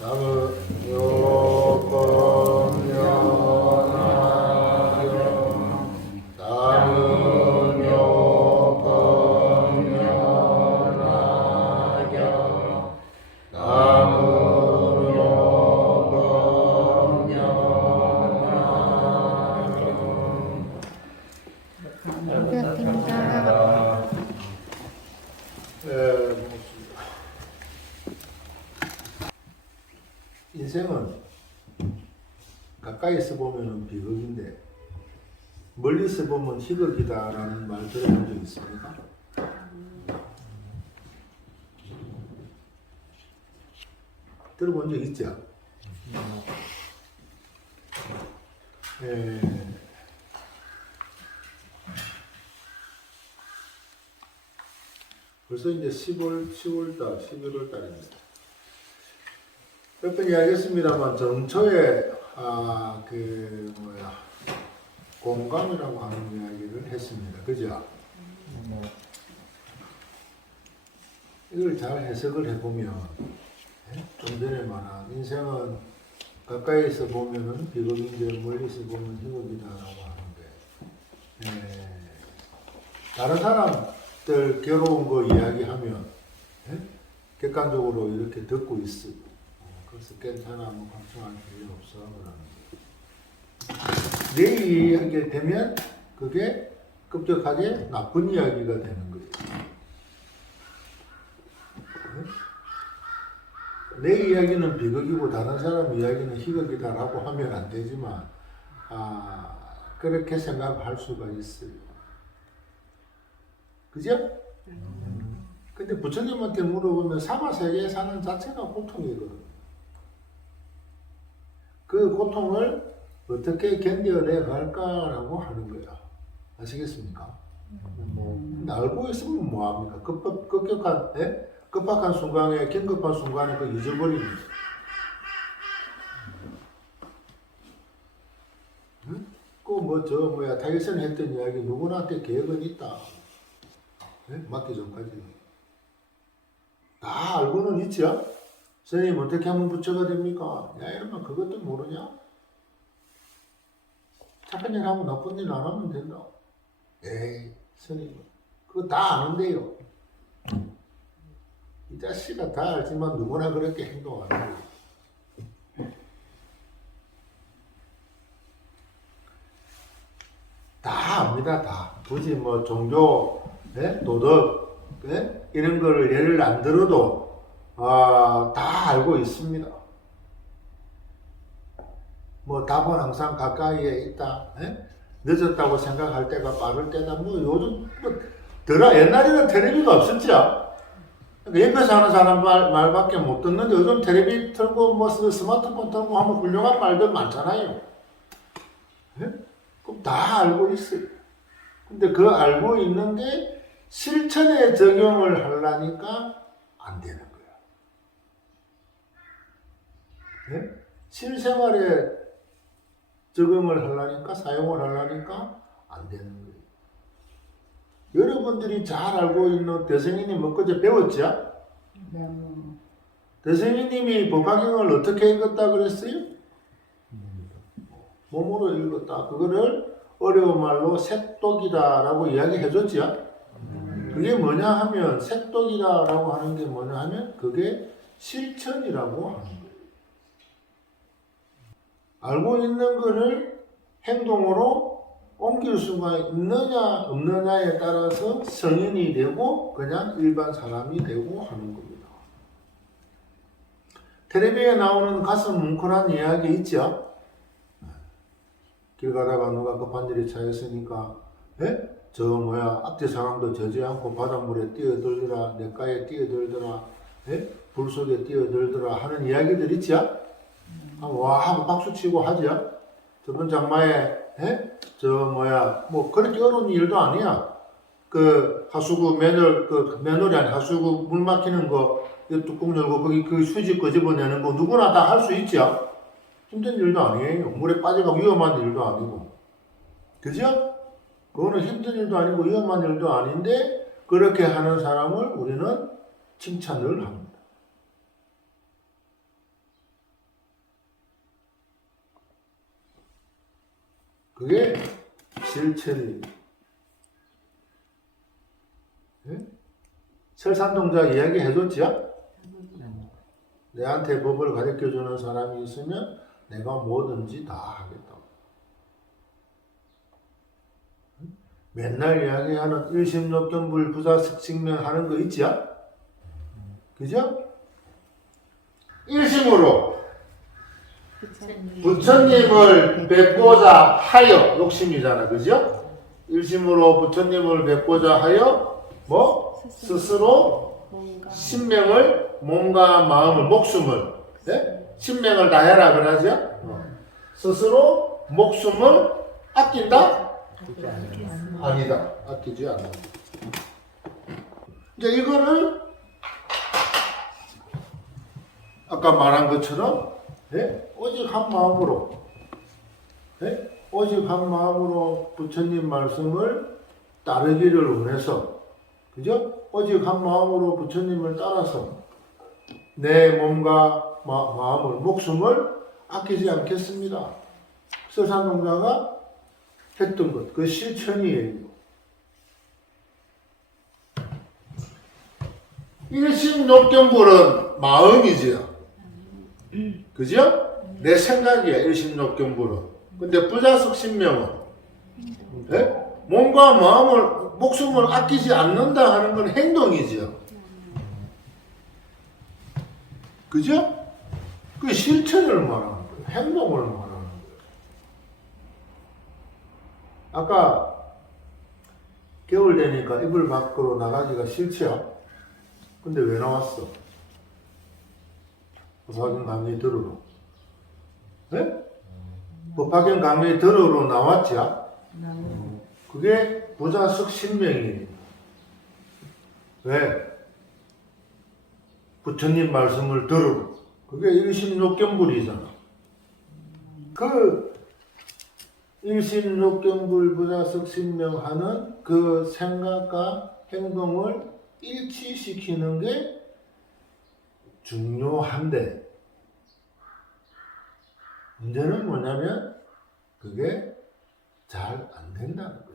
habe 인생은 가까이서 보면 비극인데 멀리서 보면 희극이다라는 말 들어본 적 있습니까? 들어본 적 있죠? 예. 벌써 이제 10월, 10월 달, 11월 달입니다. 몇번 이야기했습니다만 정초에 아, 그 뭐야 공감이라고 하는 이야기를 했습니다. 그죠? 이걸 잘 해석을 해보면 예? 좀 전에 말한 인생은 가까이서 보면은 비극인데 멀리서 보면 희극이다라고 하는데 예, 다른 사람들 괴로운 거 이야기하면 예? 객관적으로 이렇게 듣고 있어. 어, 그래서 괜찮아, 뭐 걱정할 필요 없어. 그러는 내 이야기가 되면 그게 급격하게 나쁜 이야기가 되는 거예요. 내 이야기는 비극이고 다른 사람 이야기는 희극이다라고 하면 안 되지만 아 그렇게 생각할 수가 있어요. 그죠? 근데 부처님한테 물어보면 사마 세계에 사는 자체가 고통이거든. 그 고통을 어떻게 견뎌내 갈까라고 하는 거야. 아시겠습니까? 근데 알고 있으면 뭐합니까? 급, 급격한, 예? 급박한 순간에, 긴급한 순간에 그 잊어버리는 거죠. 응? 그뭐 저 뭐야 타이슨 했던 이야기 누구나한테 계획은 있다. 예? 맞기 전까지. 다 알고는 있죠? 선생님 어떻게 하면 부처가 됩니까? 야 이러면 그것도 모르냐? 착한 일 하고 나쁜 일 안 하면 된다. 에이 선생님 그거 다 아는데요. 이 자식아 다 알지만 누구나 그렇게 행동하는 거예요. 다 압니다, 다. 굳이 뭐 종교, 예? 도덕, 예? 이런 거를 예를 안 들어도, 아, 다 알고 있습니다. 뭐 답은 항상 가까이에 있다. 예? 늦었다고 생각할 때가 빠를 때다. 뭐 요즘, 뭐, 더라, 옛날에는 텔레비가 없었죠. 그러니까 옆에서 하는 사람 말, 말밖에 못 듣는데 요즘 텔레비 틀고 뭐 스- 스마트폰 틀고 하면 훌륭한 말들 많잖아요. 예? 그럼 다 알고 있어요. 근데 그 알고 있는 게 실천에 적용을 하려니까 안 되는 거야. 예? 실생활에 적용을 하려니까 사용을 하려니까 안 되는 거예요. 여러분들이 잘 알고 있는 대성이님 엊그제 배웠죠? 대성이님이 법화경을 어떻게 읽었다 그랬어요? 몸으로 읽었다. 그거를 어려운 말로 색독이다라고 이야기해 줬죠. 그게 뭐냐 하면 색독이다라고 하는 게 뭐냐 하면 그게 실천이라고. 알고 있는 거를 행동으로 옮길 수가 있느냐 없느냐에 따라서 성인이 되고 그냥 일반 사람이 되고 하는 겁니다. 텔레비에 나오는 가슴 뭉클한 이야기 있죠? 길 가다가 누가 급한 일이 차였으니까 예? 저 뭐야 앞뒤 상황도 저지 않고 바닷물에 뛰어들더라 냇가에 뛰어들더라 예? 불 속에 뛰어들더라 하는 이야기들 있죠? 와 하고 박수 치고 하죠? 저번 장마에 예? 저 뭐야 뭐 그렇게 어려운 일도 아니야 그 하수구 맨홀 그 맨홀이 아니 하수구 물 막히는 거이 뚜껑 열고 거기 그 수지 끄집어내는 거 누구나 다 할 수 있죠? 힘든 일도 아니에요. 물에 빠져가 위험한 일도 아니고. 그죠? 그거는 힘든 일도 아니고 위험한 일도 아닌데 그렇게 하는 사람을 우리는 칭찬을 합니다. 그게 실천이. 예? 설산동자 이야기 해줬지요? 내한테 법을 가르쳐 주는 사람이 있으면 내가 뭐든지 다 하겠다고. 응? 맨날 이야기하는 일심록견불 부자석식명 하는 거 있지요? 그죠? 일심으로 부처님을 뵙고자 하여 욕심이잖아, 그죠? 일심으로 부처님을 뵙고자 하여 뭐 스스로 신명을 몸과 마음을 목숨을 네? 신명을 다해라 그러죠? 어. 스스로 목숨을 아낀다? 아니다. 아끼지 않아. 이제 이거를 아까 말한 것처럼 예? 오직 한 마음으로 예? 오직 한 마음으로 부처님 말씀을 따르기를 원해서 그죠? 오직 한 마음으로 부처님을 따라서 내 몸과 마, 마음을 목숨을 아끼지 않겠습니다. 서산동자가 했던 것, 그 실천이에요. 일심욕견불은 마음이지요. 그죠? 내 생각이야, 일심욕견불은. 근데 부자석 신명은 예? 몸과 마음을 목숨을 아끼지 않는다 하는 건 행동이죠. 그죠? 그 실천을 말하는 거예요. 행동을 말하는 거예요. 아까 겨울 되니까 이불 밖으로 나가기가 싫지요? 근데 왜 나왔어? 법화경 강의 들으러. 네? 법화경 강의 들으러 나왔죠? 그게 부자석 신명이에요. 왜? 부처님 말씀을 들으러. 그게 일심욕견불이잖아. 그 일심욕견불 부자석 신명하는 그 생각과 행동을 일치시키는 게 중요한데 문제는 뭐냐면 그게 잘안 거야.